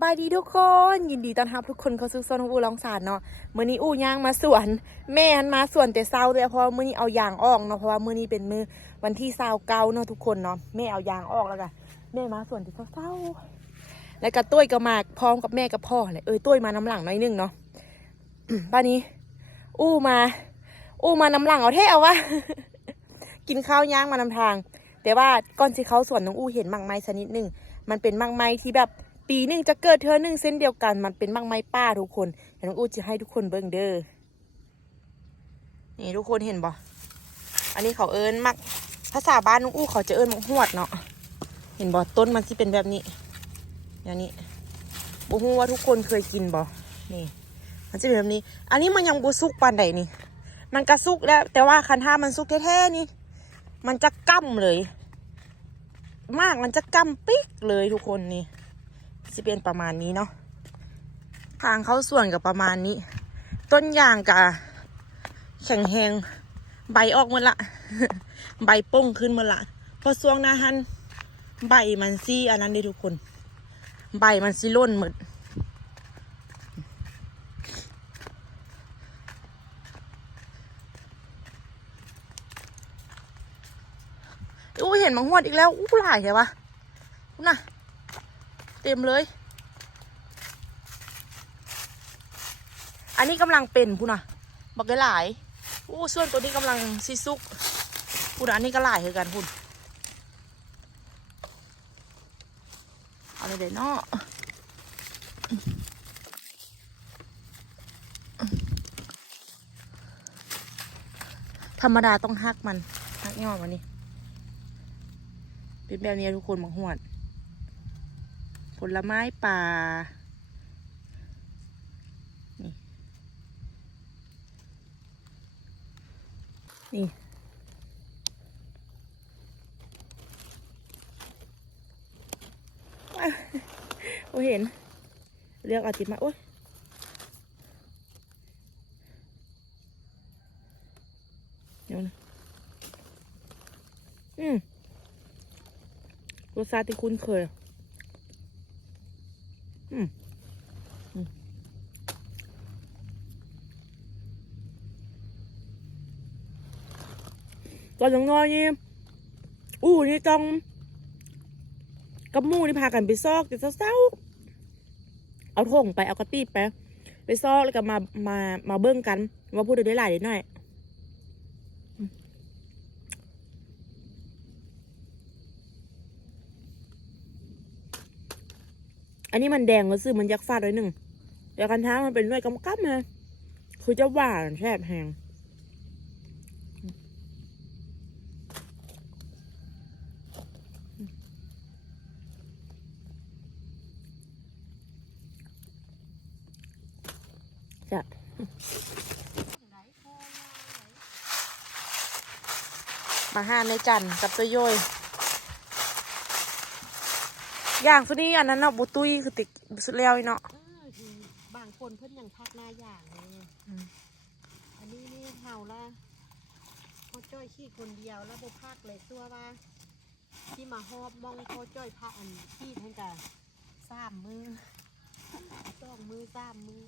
บายดีทุกคน ยินดีต้อนรับทุกคนเข้าสู่โซนของอูลองสารเนาะมื้อนี้อูย่างมาสวน แม่หันมาสวนแต่เช้าเลยเพราะมื้อนี้เอายางออกเนาะเพราะว่ามื้อนี้เป็นมื้อวันที่29เก่าเนาะทุกคนเนาะแม่เอายางออกแล้วกันแม่มาสวนแต่เช้าๆแล้วก็ตุ้ยก็มาพร้อมกับแม่กับพ่อเลยเออตุ้ยมาน้ำหลังหน่อยหนึงเนาะบ้านนี้ อู้มา อู้มาน้ำหลังเอาเท่เอาวะกินข้าวย่างมานำทาง แต่ว่าก่อนที่เขาสวนน้องอู้เห็นมังไม้ชนิดหนึ่งมันเป็นมังไม้ที่แบบ ปีหนึ่งจะเกิดเธอหนึ่งเส้นเดียวกัน มันเป็นมังไม้ป้าทุกคนเดี๋ยวน้องอู้จะให้ทุกคนเบิ่งเด้อนี่ทุกคนเห็นบ่อันนี้เขาเอิ้นมักภาษาบ้านน้องอู้เขาจะเอิ้นมักหวดเนาะเห็นบ่ต้นมันที่เป็นแบบนี้อย่างนี้บ่ฮู้ว่าทุกคนเคยกินบ่นี่ มันจะเป็นแบบนี้ อันนี้มันยังบ่สุกปานใดนี่ มันกระสุกแล้ว แต่ว่าคันท่ามันสุกแท้ๆนี่ มันจะกั้มเลย มากมันจะกั้มปิ๊กเลยทุกคนนี่ จะเป็นประมาณนี้เนาะทางเข้าส่วนกับประมาณนี้ ต้นยางกับแข็งแหงใบออกหมดละ ใบป้งขึ้นหมดละพอช่วงหน้าฮันใบมันซี่อันนั้นเด้ทุกคน ใบมันซี่ล่นหมดอู้เห็นมังหวดอีกแล้วอู้หลายใช่ปะอู้น่ะ เต็มเลย อันนี้กำลังเป็นพูนะบอกได้หลายอู้ส่วนตัวนี้กำลังซิซุกพูนะอันนี้ก็หลายคือนกันพูนเอาเลยเดี๋ยวเนาะธรรมดาต้องหักมันหักยอดมันนี่เป็นแบบนี้ทุกคนบางหวด ลไม้ป่านี่ว่าวโอ้เห็นเลือกอาติมา โอ้ยเดี๋ยวนะอืมรสชาติที่คุ้นเคย อืมอืม ตอนยังน้อยนี่อู้นี่ต้องกับมู่นี่พากันไปซอกแต่เศร้าๆเอาถงไปเอากระตีไปไปซอกแล้วก็มามามาเบิ้งกัน ว่าพูดได้หลายได้หน่อยอันนี้มันแดงแล้วซื้อมันยักษ์ฟาดไว้หนึ่งแต่กันท้ามันเป็นด้วยกำกับมาคือจะหวานแซ่บแหงจะ มาห้าในจันทร์กับตัวโยยอย่างสุดนี้อันนั้นเนาะบุตุยคือติดสุดแล้วอีเนาะบางคนเพิ่นยังพักหน้าอย่างเลยอันนี้นี่เฮาละพอจ้อยขี้คนเดียวแล้วบ่พักเลยตัวว่า ที่มาหอบมองพอจ้อยพักอันขี้เพิ่นกะสามมือสองมือสามมือ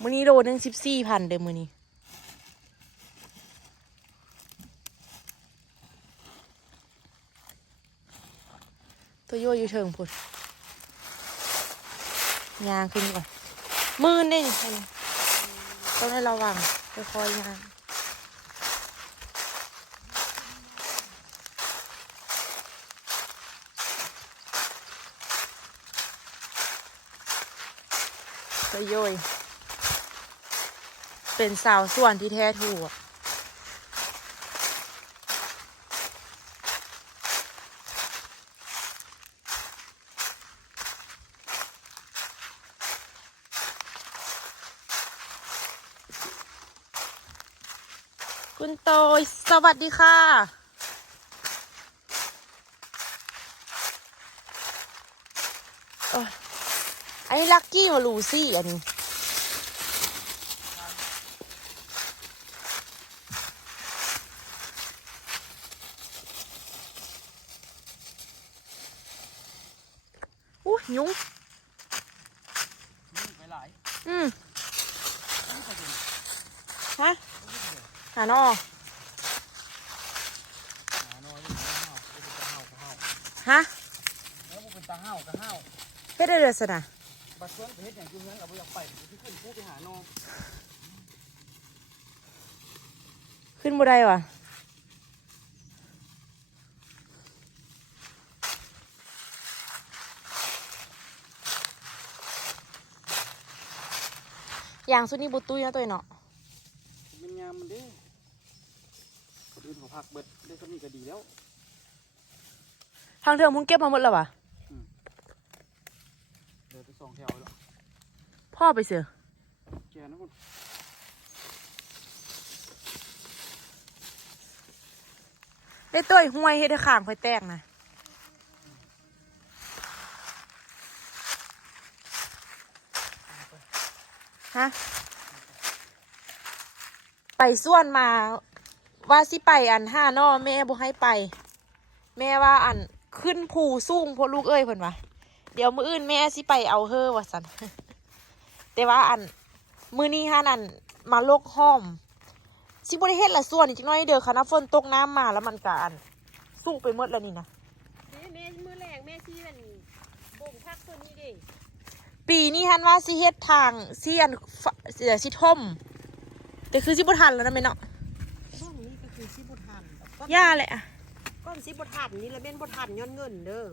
มื้อนี้โลนึงสิบสี่พันเด้อมื้อนี้ตัวโยอยู่เชิงพุ่นยางขึ้นก่อนมือนี่ต้องให้ระวังค่อยๆยางตัวโยย เป็นสาวส่วนที่แท้ถูกคุณโตยสวัสดีค่ะโอ้ยอันนี้ลักกี้มาลูซี่อันนี้ ยุงไปหลายอืมฮะหานอหาน้อยนี่เป็นตาเห่าก็เห่าฮะแล้วมันเป็นตาเห่าก็เห่าเฮ็ดได้เด้อสนะบัดเพิ่นไปเฮ็ดอย่างยู่เฮือนเราอยากไปที่ขึ้นผู้ไปหานอขึ้นบ่ได้ว่ะ อย่างสุดนี้บุตุ้ยนะตัวเนาะมันงามมันเด้คนอื่นเขาพักเบิดได้ก็นี่ก็ดีแล้ว ทางเทิงมึงเก็บมาหมดแล้ววะเดินไปสองแถวแล้วพ่อไปเสือแกนะคุณได้ต้วยห้วยเฮ็ดให้ข้างค่อยแตกนะ ฮะ ไปส่วนมา ว่าสิไปอันห้านอแม่บ่ให้ไป แม่ว่าอันขึ้นภูสูงพอลูกเอ้ยเพิ่นว่าเดี๋ยวมืออื่นแม่สิไปเอาเฮอว่าซั่นแต่ว่าอันมือนี้ฮานั่นมาโลกห้อมสิบ่ได้เฮ็ดละส่วนอีกน้อยเด้อค่ะนะฝนตกน้ำมาแล้วมันก็อันสุกไปหมดแล้วนี่นะ นี่แม่มือแรงแม่ชี้มันบ่งพักตัวนี้ดิ ปีนี้ฮันว่าสิเฮ็ดทางสิอันฝเสียสิท่มแต่คือสิบ่ทันแล้วนะแม่เนาะช่วงนี้ก็คือสิบ่ทันก้อนย่าแหละก้อนสิบ่ทันนี่ละแม่นบ่ทันย้อนเงินเด้อ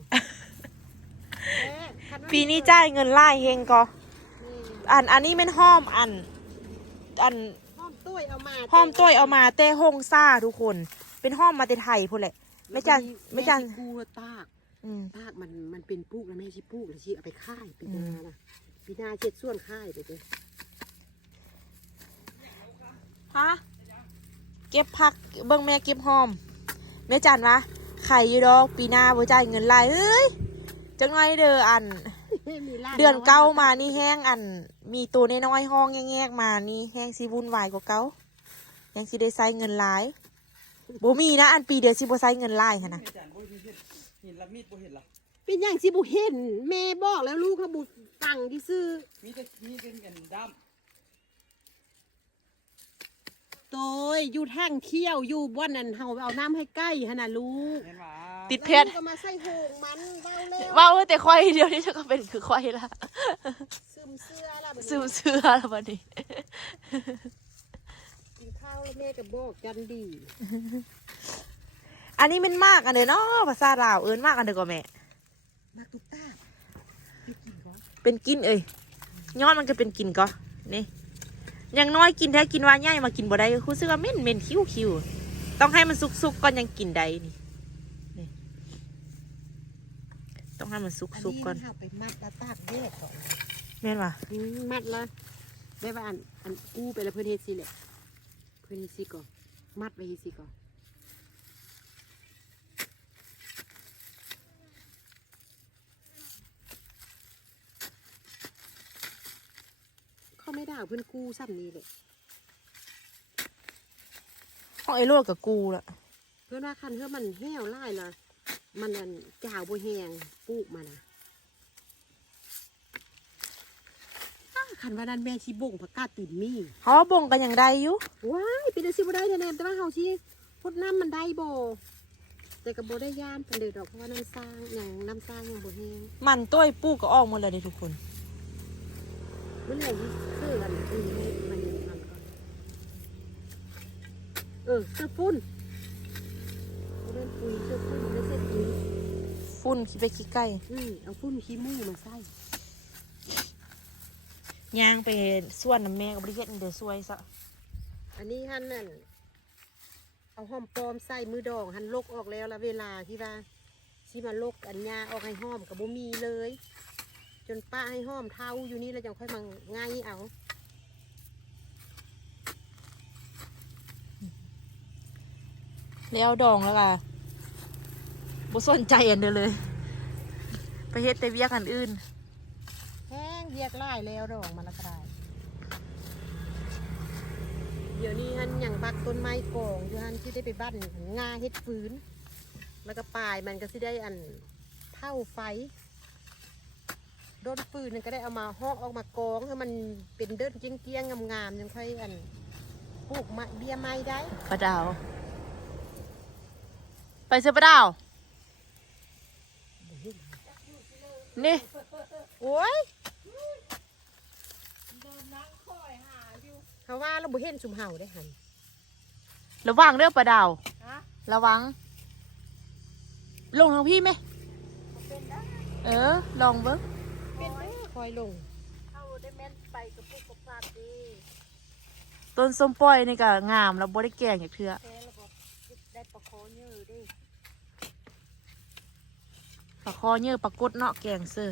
แม่คัว่าปีนี้จ่ายเงินหล่ายเฮงก็นี่อันอันนี้แม่นห้อมอัน อันห้อมตุ้ยเอามาห้อมต้วยเอามาแต่ฮงซ่าทุกคน เป็นห้อมมาแต่ไทยพุ่นแหละไม่จันไม่จันแสิกูตาก อืมตากมันมันเป็นปลูกแล้วแม่สิปลูกแล้วสิเอาไปค่ายปีหน้านะปีหน้าเจ็ดส่วนค่ายไปเด้อฮะเก็บผักเบิ่งแม่เก็บห้อมแม่จันวะไข่อยู่ดอกปีหน้าบ่จ่ายเงินหลายเอ้ยจังไงเด้ออันมีร้เดือนเก้ามานี่แห้งอัน มีตัวน้อยๆห้องแง่ๆมานี่แห้งสิวุ่นวายกว่าเก้ายังสิได้ใช้เงินหลายบ่มีนะอันปีเดียวสิบ่ใช้เงินหลายค่ะนะอาจารย์บ่ เห็นเห็นละมีดบ่เห็นละเป็นอย่างสิบุเห็นแม่บอกแล้วลูกเขาบุฟังที่ซื้อมีแต่มีเป็นกันด้ามโตยอยู่ทางเที่ยวอยู่บ้านนั้นเฮาเอาน้ำให้ใกล้หนนะลูกเห็นว่าติดเพชรแล้วลูกก็มาใส่โหงมันเบ้าแล้วเว้าแต่ควายเดียวนี่จะก็เป็นคือควายละซึมเสื้อละบัดนี้ซึมเสื้อแล้วบัดนี้ กินข้าวแล้วแม่ก็บอกกันดี อันนี้มันมากอันเด้อเนาะภาษาลาวเอิ้นมากอันเด้อก็แม่นักตุ๊กตาไปกินก่อนเป็นกินเอ้ยยอดมันก็เป็นกินก็นี่อยังน้อยกินแท้กินว่าใหญ่มากินบ่ได้คือสึกว่าเหม็นเหม็นคิ้วคิ้วต้องให้มันสุกๆก่อนยังกินได้นี่นี่ ต้องให้มันสุอันกนี้ๆก่อนเฮาไปมัดแล้วตากแยกก่อนแม่นว่ะอืมมัดละได้ว่าอันอันกู้ไปแล้วเพิ่นเฮ็ดสิแหละเพิ่นเฮ็ดสิก่อนมัดไว้เฮ็ดสิก่อน เขาไม่ได้เอาเพิ่นกู้ซ้ำนี้เลยของไอ้โลดกับกูละเพื่อนว่าคันเฮือมันแห้วไล่ละมันอันจ่าวบ่แหงปลูกมานะอ้าคันว่านั้นแม่สิบ่งผักกาดตินมีเขาว่าบ่งกันอย่างใดอยู่ว้ายเป็นได้สิบ่ได้แน่ๆแต่ว่าเฮาสิพดน้ำมันได้บ่แต่ก็บ่ได้ย่านปานใดดอกเพราะว่าน้ำสร้างหยังน้ำสร้างยังบ่แห้งมันต้วยปูก็ออกหมดเลยเด้ทุกคน มื้อแรกนี่คืออันนี้ให้มันนี่มันก่อนเออเสื้อฟุ้นบ่ได้ปุ๋ยเสื้อฟุ้นบ่ได้เสื้อปุ๋ยฟุ้นขี้ไปขี้ไก่อืมเอาฟุ้นขี้หมูมาใส่ย่างไปส่วนน้ำแม่กับบริเวณเดือซวยซะอันนี้ฮันนั่นเอาหอมปลอมใส่มือดองหันลกออกแล้วละเวลาที่ว่าที่มาลกอันยาออกให้หอมกับบ่มีเลยจ นป้าให้หอมเท้าอยู่นี่แล้วจังค่อยมาง่ายเอาแล้วดองแล้วก็บ่สนใจอันเดียวเลย ไปเฮ็ดแต่เวียกอันอื่นแห้งเรียกไล่แล้วดองมันละก็ได้เดี๋ยวนี้ฮันอย่างบักต้นไม้กองอยู่ฮันที่ได้ไปบ้านงาเฮ็ดฟืนแล้วก็ปลายมันก็สิได้อันเผาไฟโดนฟืนนึงก็ได้เอามาหอกออกมากองให้มันเป็นเดินเกี้ยงๆงามๆยังค่อยอันปลูกมะเบี้ยไม้ได้ปลาดาว ไปเสือปลาดาวนี่โอ้ยเขาว่าเราบ่เห็นสุมเห่าได้หันระวังเด้อปลาดาวระวัง ลงทางพี่ไหมเออ ลองเบิ้ง เป็นเด้อคอยลงเอาได้แม่นไปกับผู้ประกาศดีต้นส้มปล่อยนี่ก็งามแล้วบ่ได้แกงอย่างเทื่อแค่แล้วก็ได้ประโคยืดดิปลาคอเยื่อปลากดเนาะแกงเสือ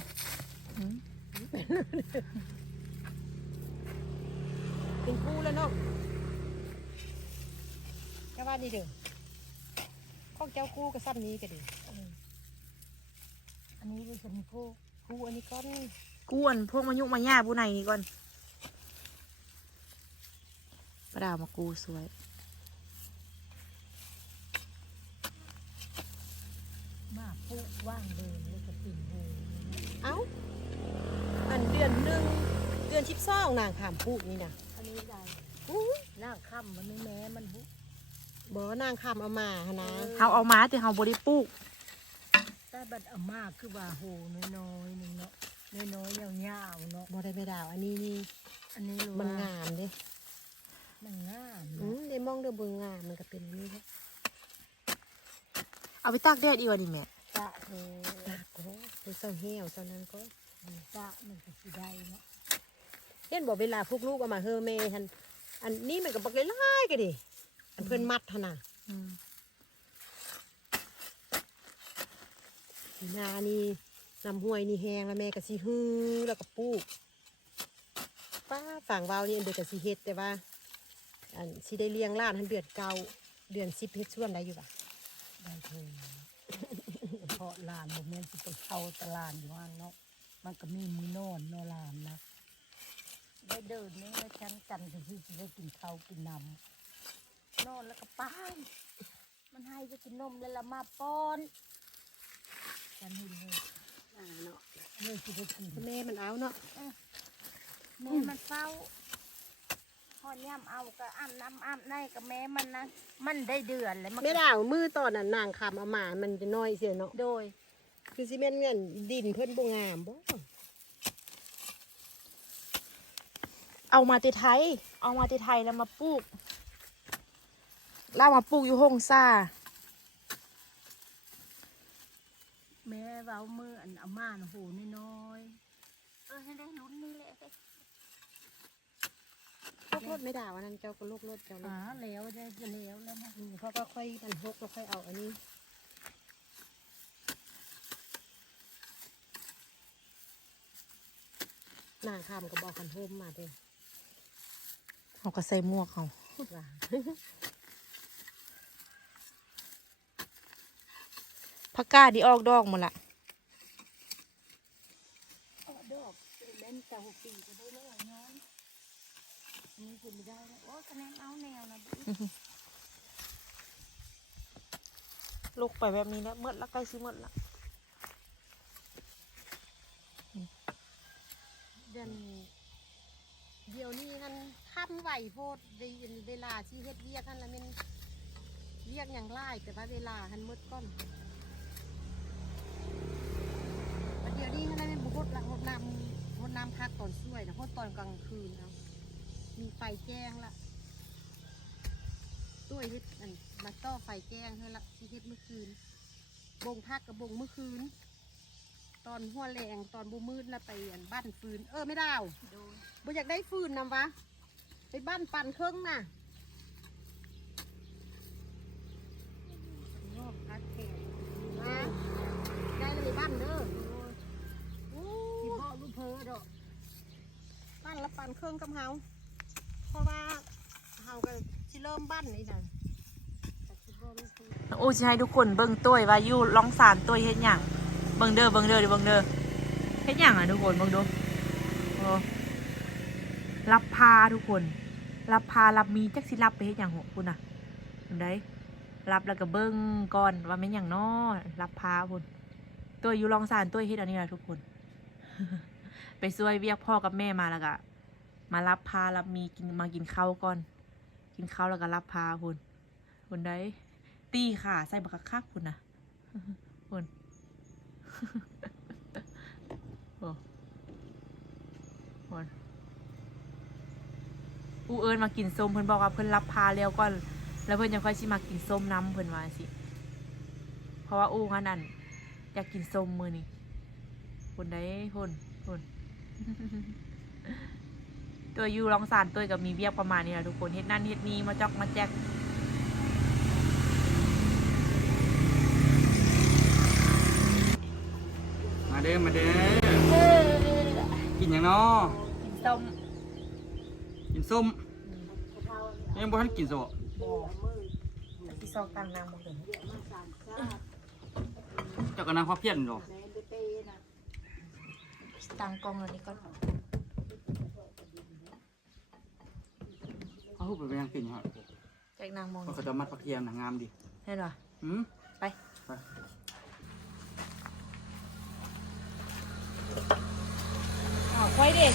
เป็นคู่แล้วเนาะก็ว่านี่เด้อข้องเจ้าคู่กับซ้ำนี้ก็ดีอันนี้เป็นค นผู้คู่อันนี้ก้อนกวนพวกมายุกมาย่าผู้ในนี่ก่อนปลาดาวมากูสวยมากผู้ว่างเดินแล้วก็ปิ่นหูเอ้าอันเดือนหนึ่งเดือนชิบซ่องนางขามปลูกนี่นะอันนี้ได้อู้ยนั่งค่ำมันไม่แม้มันบุบ่นางขามเอามาหนนะเฮาเอามาแต่เฮาบ่ได้ปลูก แต่บัดเอามากคือว่าโหน้อยๆหนึงเนาะน้อยๆยาวๆเนาะบ่ได้ไปดาว อันนี้นี่อันนี้รู้มันว่างามเด้มันงามอืเนาะมได้มองเด้อเบิ่งงามมันก็เป็นนี่แหละเอาไปตากแดดอีกว่านี่แม่ตะเออตากก็ไปเศร้าเหี่ยวเท่านั้นก็ตะมันก็สิได้เนาะเห็นบอกเวลาพวกลูกเอามาเฮอเมทันอันนี้มันก็บักไล่ๆก็ดิอันเพิ่นมัดทน่ะอืม นานี่ลำห้วยนี่แห้งแล้วแม่ก็สิฮือแล้วก็ปลูกป้าฝั่งวาวนี่อันเดือนก็สิเฮ็ดแต่ว่าอันสิได้เลี้ยงล้านทันเดือนเก่าเดือนสิบเฮ็ดส่วนได้อยู่ปะได้เพิ่นเพราะลานบ่แม่นสิไปเข้าตลาดอยู่ว่าเนาะมันก็มีมือนอนนาะลานนะได้เดินนี่แล้วฉันกันก็คือสิได้กินข้าวกินน้ำนอนแล้วก็ป้ามันให้จะกินนมแล้วละมาป้อน ฉันเห็นเลยอ่าเนาะเลยสิได้กินแม่มันเอาเนาะแม่มันเฝ้าพอย่ำเอาก็อาบน้ำอาบในกับแม่มันนะมันได้เดือนแล้วมันไม่ได้เอามือตอนนั้นนางคำเอามามันจะน้อยเสียเนาะโดย คือสิแม่นเงินดินเพิ่นบ่งามบ่เอามาแต่ไทย เอามาแต่ไทยแล้วมาปลูก ล่ากมาปลูกอยู่ห้องซ่า แม่ เว้ามืออันเอามานะโหน้อยๆเออให้ได้ลุ้นนี่แหละลูกรถไม่ได้วันนั้นเจ้าก็ลูกรถเจ้าอ่าเนาะแล้วได้จะแล้วแล้วนะอืมเขาก็ค่อยกันฮกแล้วค่อยเอาอันนี้นางคำก็บอกกันโฮมมาเด้อเขาก็ใส่หมวกเขาว่าผักกาดดีออกดอกหมดละ เอาดอก เล่นแต่หัวปีก็ได้แล้วน้อยนี่คือไม่ได้แล้วโอ้คะแนนเอาแนวนะลูกไปแบบนี้แล้วเมื่อละใกล้สิเมื่อละเดือนเดี๋ยวนี้ท่านค่ำไหวโพดในเวลาที่เฮ็ดเวียกท่านละมันเวียกอย่างไรแต่ว่าเวลาท่านมืดก้อนเดี๋ยวนี้ท่านละแมันบุกหละหดนำ หดน้ำพักตอนช่วยนะหดตอนกลางคืนเอามีไฟแจ้งละด้วยเฮ็ดอันมาต่อไฟแจ้งให้ละที่เฮ็ดเมื่อคืน บงพักกับบงเมื่อคืน ตอนหัวแรงตอนบูมืดแล้วไปอันบ้านฟืน เออไม่ได้เอาโดยบ่อยากได้ฟืนนำวะ ไปบ้านปั่นเครื่องน่ะนอกพักแขกนะได้เลยไปบ้านเด้อโอ้ ที่พ่อลูกเพอดอก บ้านละปั่นเครื่องกับเฮาเพราะว่าเฮาก็สิเริ่มบ้านนี่นะแต่สิบ่รู้คือน้องอูจะให้ทุกคนเบิ่งตัวว่าอยู่ร้องสารตัวเฮ็ดหยังเบิ่งเด้อเบิ่งเด้อเดี๋ยวเบิ่งเด้อเฮ็ดหยังอะทุกคนเบิ่งดูรับพาทุกคน รับพารับมีจักสิรับไปเฮ็ดหยังหกคุณน่ะเห็นได้รับแล้วก็เบิ่งก่อนว่าแม่นหยังน้อรับพาพุ่นตัวอยู่ร้องสารตัวเฮ็ดอันนี้ล่ะทุกคน ไปช่วยเวียกพ่อกับแม่มาแล้วก็ มารับพารับมีกินมากินข้าวก่อน กินข้าวแล้วก็รับพาคุณคุณได้ตีค่ะ ใส่บักคักคุณนะคุณโอ้คุณอูเอิญมากินส้มเพิ่นบอกว่าเพิ่นรับพาแล้วก่อน แล้วเพิ่นยังค่อยสิมากินส้มน้ำเพิ่นว่าสิ เพราะว่าอู้งั้นนั่นอยากกินส้มมือนี่คนได้คนคน ตัวอยูรองสารตัวกับมีเวียกประมาณนี้แหละทุกคนเฮ็ดนั่นเฮ็ดนี้มาจอกมาแจกมาเด้อมาเด้อกินหยังเนาะกินส้มกินส้มยังบ่ทันกินโซะที่ซอกตังนางบอกเลยเจ้าก็นั่งพับเพี้ยนดอกตังกล้องอันนี้ก็เขาพูดไปยังกินฮะแจกนางมองเขาก็จะมัดผักเทียมนะงามดีเห็นปะหืมไปไปอ้าวควายเด็ก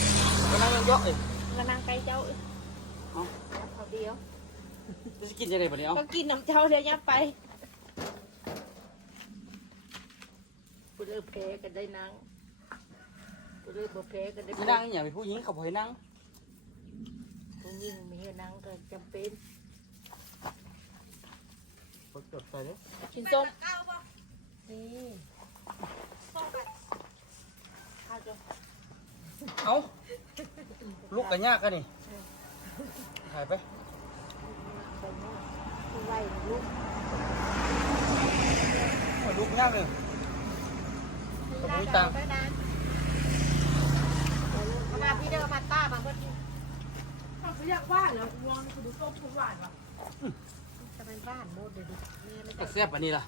ก็นั่งยังเยอะเอ้ยมานางไก่เจ้าเอ้ยเอาเขาเดียวจะกินยังไงบัดนี้เอาก็กินน้ำเจ้าเดี๋ยวยับไปกูเลิกแพ้กันได้นั่งกูเลิกบ่แพ้กันได้นั่งอย่าไปผู้หญิงเขาบ่ให้นั่ง ผู้หญิงมีนังก็จำเป็นเขาจดใส่เด้อกินส้มนี่เอ้าลูกกันยากกันนี่ถ่ายไปไล่ลูกเอาลูกยากเลยก็บ่มีตังค์ไปนะเอามาพี่เด้อเอามาต้ามาเพื่อน เขาอยากว่านแล้ววางคือดูส้มคุณหวานปะจะเป็นบ้านโมดเดี๋ยวดูแม่ไม่ก็ได้ แซ่บอันนี้ล่ะ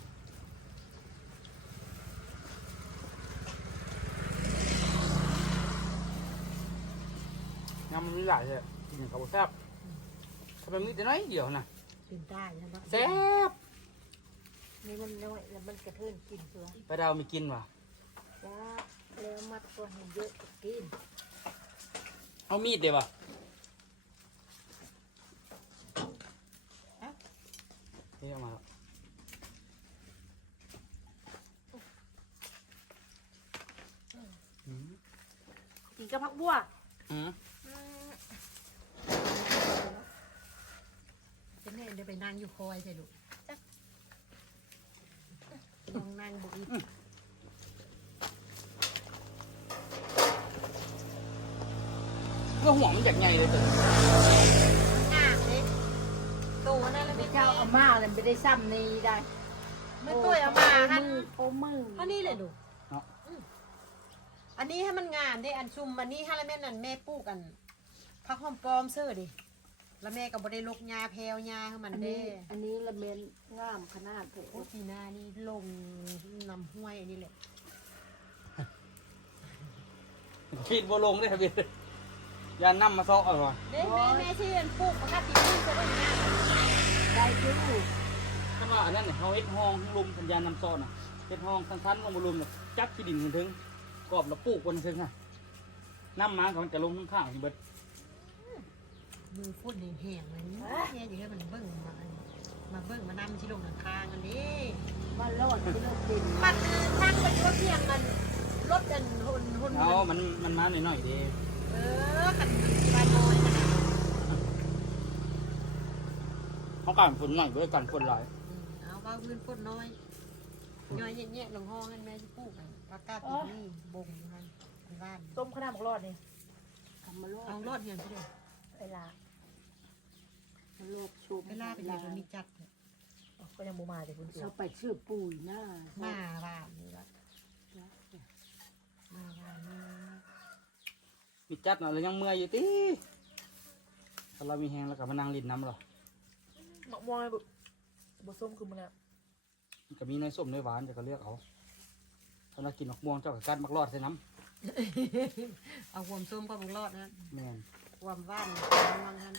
ยำมันมีหลายเลยกินกับบ่แซ่บทำไมมีแต่น้อยเดียวนะกินได้ใช่ไหมแซ่บนี่มันน้อยแล้วมันกระเทินกินตัวไปดาวมีกินว่ะจ้าแล้วมัดตัวให้เยอะก็กินเอามีดเดี๋ยวว่ะ นี่เอามาแล้วอืมกินกับผักบัวอืมเป็นแม่เดี๋ยวไปนั่งอยู่คอยใช่ลูกลองนั่งบุกอีกเพื่อห่วงมันจากไงเลยเถอะงามเลยตั วนั่นแล้วไม่ไม่เจ้าเจ้าเอามาเลยไม่ได้ซ้ำนี่ได้ไม่ตัวเอามาฮันโอ้มืออันนี้เลยดูเนาะอันนี้ให้มันงามได้อันชุมอันนี้ให้แล้วแม่นั่นแม่ปลูกกันพักหอมปลอมเสื้อดิแล้วแม่ก็บ่ได้ลกยาแพรวยาให้มันอันเด้นี้อันนี้ละเมนงามขนาดเถโอ้อะปีหน้านี่ลงนำห้วยอันนี้แหละ ขีดบัวลงได้ครับพี่ ยานน้ำมาซอกเอาก่อนเด้แม่แม่ที่อันปลูกปกตินี่จะได้งามได้อยูถ้าว่าอันนั้นเนี่ยเขาเฮ็ดห้องลุมสัญญาณนำซ้อนอะเฮ็ดห้องสั้นๆลงมาลุมเนี่ยจักที่ดินถึงถึงกรอบแล้วปลูกบนถึงอะน้ำมาก่อนจะลงข้างๆที่เบิดมือพูดแห้งๆเลยนี่แม่อยู่ให้มันเบิ่งมาอันนี้มาเบิ่งมานำที่ลงทางคางอันนี้มันรอดที่เรากินมันนั่งไปรถเพียงกันรถกันหุนหุนเอามันมันมาหน่อยๆเดี เออกันบานน้อยขนาดเขากันฝนหน่อยด้วยกันฝนหลายเอาว่าพื้นฝนน้อยย่อยแย่ๆลงห้องกันแม่ที่ปลูกกันปากกาติดนี่บ่งอยู่นั่นในบ้านต้มขนาดบักรอดนี่ทำมาโลดเอารถเหียนไปเลยเวลามาโลดชูเวลาเป็นเด็กมันมีจัดเนี่ยก็ยังบูมาแต่คุณเดียเราวไปชื่อปุ๋ยหน้ามาบ้านนี่ละมาบ้านนี่ มีจัดหน่อยแล้วยังเมื่อยอยู่ติถ้าเรามีแหงแล้วก็มานั่งรินน้ำหรอมะม่วงไอ้บุบส้มคือมันแล้วมันก็มีในอยส้มในอยหวานจะก็เลือกเอาถ้าเรากินมะม่วงเจ้ากับกัดมักรอดใส่น้เอาความส้มก็บุกรอดนะำแม่นความว่านวางกัน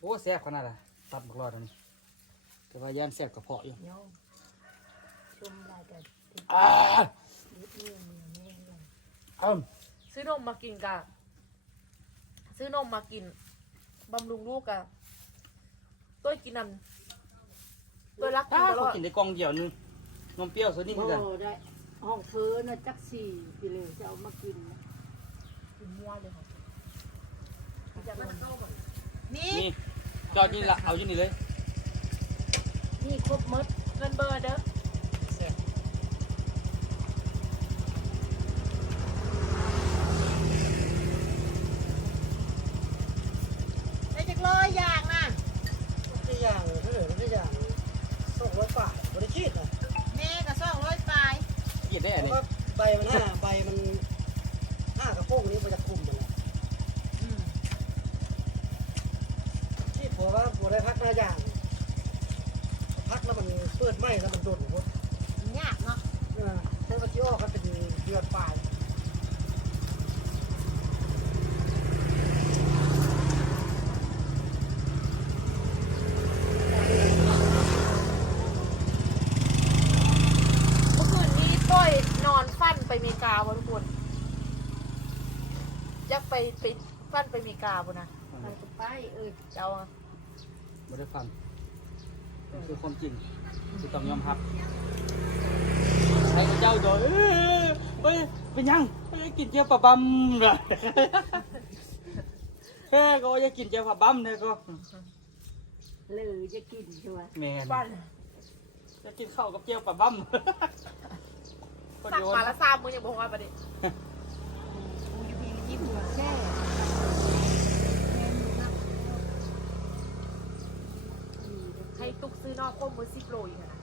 โอ้แซ่บขนาดอะตัดมักรอดอันนี้แต่ว่าย่านแซ่บกระเพาะอยู่เนาะชมลายกันอ่านิดเดียวเนื้อแม่เลย เอ้า ซื้อนมมากินกะซื้อนมมากินบำรุงลูกกะตัวกินนำตัวรักกิถ้านตลเขาอดกินได้กล่องเดียวนึงนมเปรี้ยวส่วนนี้โอ้คือกันได้ห้องเธอนะจักสี่ไปเลยจะเอามากินนะกินมั่วเลยค่ะนี่นี่จอดนี่ละเอาอยู่นี่เลยนี่ครบหมดเงินเบอร์เด้อ ราะ นี้ ว่าใบมันห้าใบมันห้ากระโปงนี้มันจะคุมมันแหละ อืม ที่ผัวว่าผัวได้พักหน้าอย่าง พักแล้วมันเปิดไหมแล้วมันโดนหมด มันยากเนาะ เออใช้วัตถุออกกันเป็นเดือนปลาย เมื่อคืนนี้ต้อยนอนฟันไปอเมริกาวะทุกคนอยาก ไปไปฟันไปอเมริกาบุนะไปก็ไปเอ้ยเจ้าอะไม่ได้ฟังนี่คือความจริงคือต้องยอมรับใครเจ้าจอยเอ้ยเฮ้ยเป็นยังเฮ้ยกินเจียวปลาบัมเลยแค่ก็อยากกินเจียวปลาบัมเนี่ยก็เลยจะกินชัวร์แมนฟันจะกินข้าวกับเจียวปลาบัมก็สั่งโยนมาละสามมือยังบอกว่าประเดี๋ยว กูอยู่พี่ยิ้มหัวแช่แม่นนักให้ตุกซื้อนอกคมมือสิบโลอีกอะนะ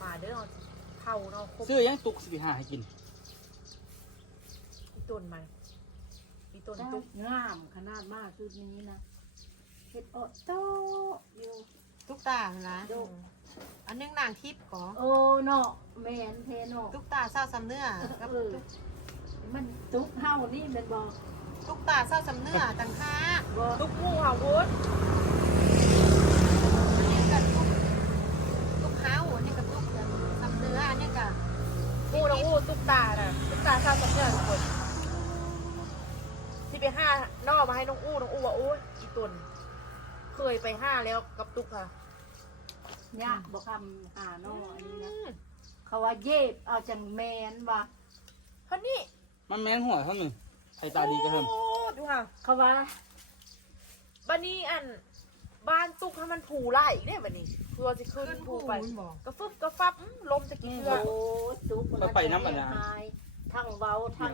มาเด้อเอาเท่านอกคมซื้อยังตุกสิบห้าให้กินอีต้นไหมอีต้นได้ตุกงามขนาดมากชุดนี้นะเฮ็ดออโตอยู่ตุ๊กตานะโยกอันนึงนางทิพย์ก่อโอ้เนาะแม่นเทเนาะตุ๊กตาเศร้าสำเนื้อกับเออตุ๊ก มันตุกเฮานี่แมันบอกตุ๊กตาเศร้าสำเนื้อต่างหากบอกตุกงูค่ะวุฒอันนี้กับตุ๊กตุ๊กเฮาอันนี้กับตุ๊กสำเนื้ออันนี้กับงูน้องงูตุกตาน่ะตุกตาชาวสำเนียงทุกคนที่ไปห้านอกมาให้น้องอู้น้องอู้ว่าโอ้ยอีต้นเคยไปห้าแล้วกับตุกค่ะเนี่ยบอกคำหาเนาะอันนี้นะเขาว่าเย็บเอาจังแมนว่ะเพราะนี่ มันแมงหัวเท่านึงใครตาดีก็เพิ่มโอ้ดูค่ะเขาว่าบ้านนี้อัน บ้านตุกให้มันผูไล่อีกได้บ้านี้เพื่อจะขึ้นขึ้นผูผู้ไปมันบอกกระฟึบกระฟับอื้อลมจะกี่เชือกโอ้ตุกเราไปน้ำมันนะหายทั้งเว้าทั้ง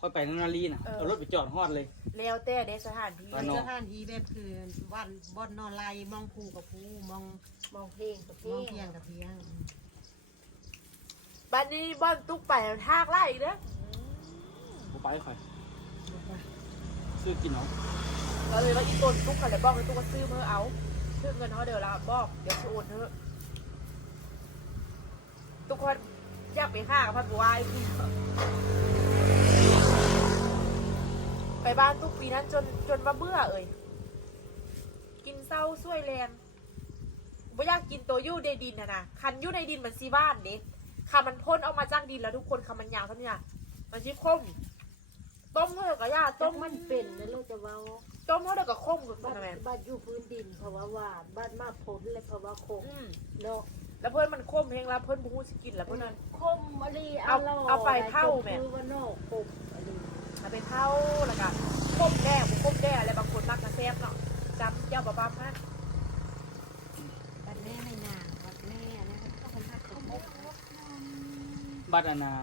ค่อยไปนานาลีนะเอารถไปจอดฮอดเลย แล้วแต่เดสถานที่ไปเนาะสถานที่แบบคือวันบอนนอนไลมองภูกับภูมองมองเพลงกับเพลมองงเพียงกับเพียง บ้านนี้บ้านตุกไปทากไล่อีกเด้อกูไปค่อยซื้อกินเนาะเราเลยว่าอีต้นตุกกันเลยบอกให้ตุกก็ซื้อเมื่อเอาซื้อเงินเขาเดี๋ยวละบอกเดี๋ยวจะโอนเถอะทุกคนอยากไปห้ากับพันบัวไอ้พี่ไปบ้านตุกปีนั้นจนจนว่าเบื่อเอ่ยกินเศร้าช่วยแรงบ่อยากกินตัวยู่ในดินนะนะคันยู่ในดินมันซีบ้านเด็ก คำมันพ่นออกมาจากดินแล้วทุกคนคำมันยาวเท่านี้นะมันชิบคมต้มเท่าเดียวกับย่าต้ต้มมมัมันนเป็นแล้วเราจะเว้าต้มเท่าเดียวกับคมกับต้บ้านนแมนบ้านอยู่พื้นดินเพราะว่าหวานบ้านมาผลเลยเพราะว่าโคกอืมเนาะแล้วเพื่อนมันคมเพลงแล้วเพื่อนบูสกินแล้วเพื่อนนั้น คมอลีเอาเอาไปเท่าแม่ คือว่าโนอกคมอลีมาเป็นเท่าแล้วก็คมแด่บุคมแด่อะไรบางคนมักนะแซ่บเนาะจำเจ้าบ้าบ้าฮะวัดแม่ในนางวัดแม่นะก็คนทักเขาบอก บัดอันนา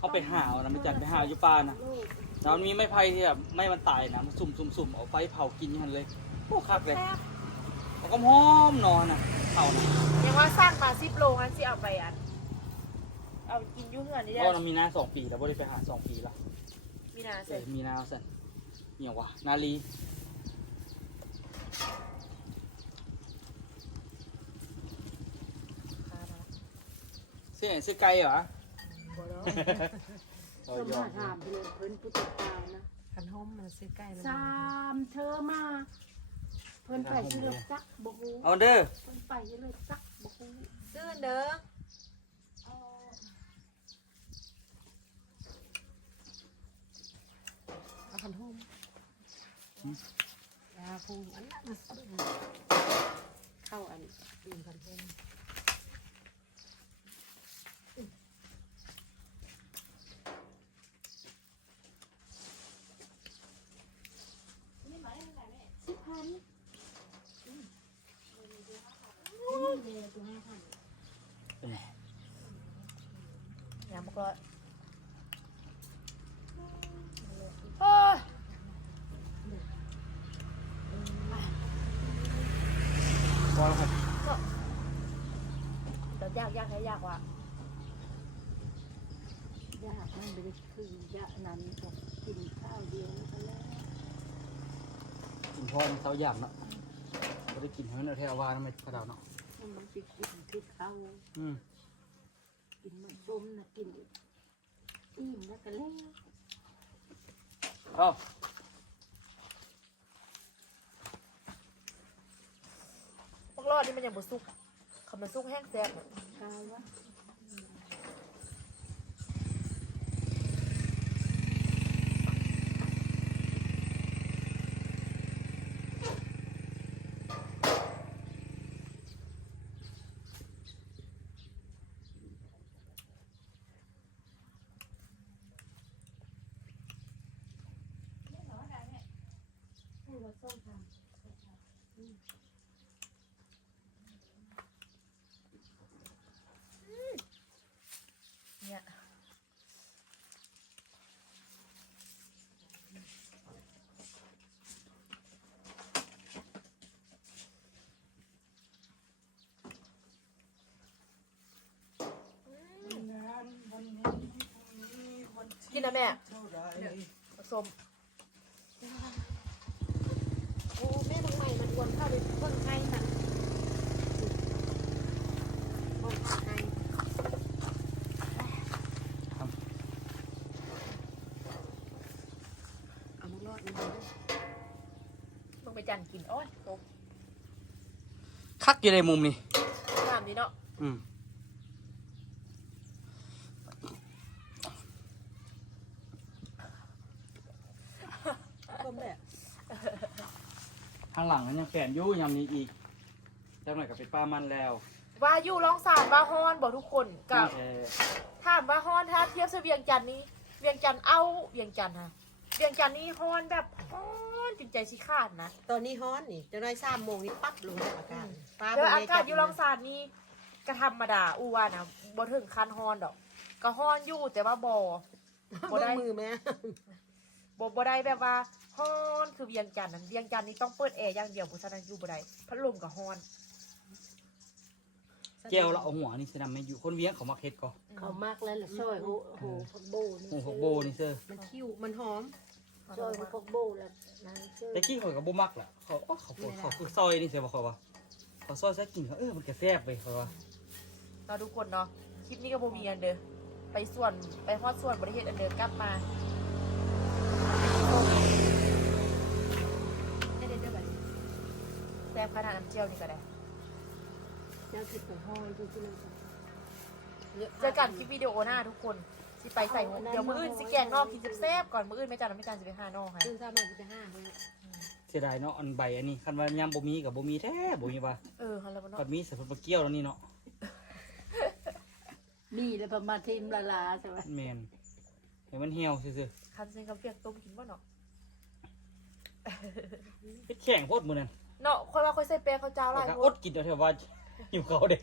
เอาไปหาวนะไม่จันไปหาวอยู่ป่านะแล้วมันมีไม้ไผ่ที่แบบไม่มันตายนะมันสุ่มสุ่มสุ่มเอาไฟเผากินอยันเลยโอ้คักเลยแซ่บเอาก็หอมนอนนะเผานะยังว่าสร้างมาสิบโลงั้นสิเอาไปอัน เอาไปกินอยุ่งเงินนี่เพได้ราะเรามีนาสองปีแล้วไม่ได้ไปหาสองปีละมีนาเอเสร็อจมีนาสันเนี่ยวะนาลีเสื้อเสื้อไก่เหรอบ่แล้วโอ้ สมมาถามเพื่อนเพื่อนผู้ติดตามนะขันห้มมันซื้อใกล้แล้วสามเธอมา เพื่อนไปที่เลือกซักบกูเอาเด้อเพื่อนไปที่เลือกซักบกูซื้อเด้อเอขันห้มยาพุงอันนั้นเข้าอันอื่นขันห้ม ยากยากแค่ยากว่ะยากมันไม่ได้คือยะนั้นก็กินข้าวเดียวก็แล้วกินพอมันเสาหยาบเนาะบ่ได้กินให้มันเอาแถวว่าทำไมกระดาวเนาะมันจะกินคือข้าวอืมกินมันส้มนะกินอิ่มแล้วก็แล้วเอ้าพวกรอดนี่มันยังบ่สุก ขมันสุกแห้งแซ่บ นนะแม่ผสมโอ้แม่ทำไมมันวนเข้าไปเพิ่งให้มันวนเข้าให้เอามารอดมันเลยต้องไปจันกินโอ้ยตกคักอยู่ในมุมนี่น้ำนี่เนาะอืม มแบบข้างหลังนั้นยังแขนอยู่ยำนี้อีกจังหน่อยก็เป็นป้ามันแล้วว่าอยู่ร้องสารว่าฮอนบอกทุกคนกับเอ่อถามว่าฮอนถ้าเทียบเสเวียงจันทน์นี้ เวียงจันทน์เอาเวียงจันทน์ฮะเวียงจันทน์นี่ฮอนแบบฮอนจนใจสิขาดนะ ตอนนี้ฮ้อนนี่จะได้สามโมงนี่ปั๊บลงจากอากาศฟ้เดี๋ยวบนอาเมฆกาศอยู่ร้องสารนี่ก็ธรรมดาอูว่านะบ่ถึงคันฮอนดอก ก็ฮอนอยู่แต่ว่าบ่ บ่บนได้มือแม่บ่บ่ได้แบบว่าฮ อนคือเวียงจันทน์นั้นเวียงจันทน์นี่ต้องเปิดแอร์อย่างเดียวเพราะฉะนั้นอยู่บ่ได้พัดลมก็ฮอนแก้วเราเอาหัวนี่สินำไม่อยู่คนเวียงเขามาเฮ็ดก็เขามากแล้วล่ะซอยโหโหพักโบนี่หูหกโบนี่เซอร์มันคิ้วมันหอมซอยพักโบแล้วนั่นคือแต่กี้เขาก็บ่มักล่ะเขาโอ้เขาเขาเขาคือซอยนี่เสียบ่เขาว่าเขาซอยซะกินเขาเออมันก็แซ่บไปเขาว่าเนาะทุกคนเนาะคลิปนี้ก็บ่มีอันเด้อไปส่วนไปฮอดส่วนบ่ได้เฮ็ดอันเด้อกลับมา ซ่บขนาดน้ำเจียวนี่ก็ได้เจ้าคิดไปห้อยดูที่นั่นก่อนเจอกันคลิปวิดีโอหน้าทุกคนสิไปใส่หมวกเดี๋ยวมื้ออื่นสิแกงนอกกินแซ่บๆก่อนมื้ออื่นแม่จันแม่จันสิไปหานอกให้ซึ่งถ้ามันจะห้าเลยเสียดายเนาะอันใบอันนี้คันว่ายำบ่มีกับบ่มีแท้บ่มีว่าเออฮัลโหลเนาะก่อนมีใส่เพิ่นมาเกี่ยวแล้วนี่เนาะมีแล้วประมาณทีมละลาใช่ไหมแม่นให้มันเหี่ยวซื่อคันเส้นกับเปียกต้มกินบ่เนาะๆเฮ็ดแข็งโพดมื้อนั้น เนาะค่อยว่าค่อยใส่แป้งข้าวเจ้าหแต่ลายก็โพอดดกินเอาเถอะว่าหิวเขาวเด้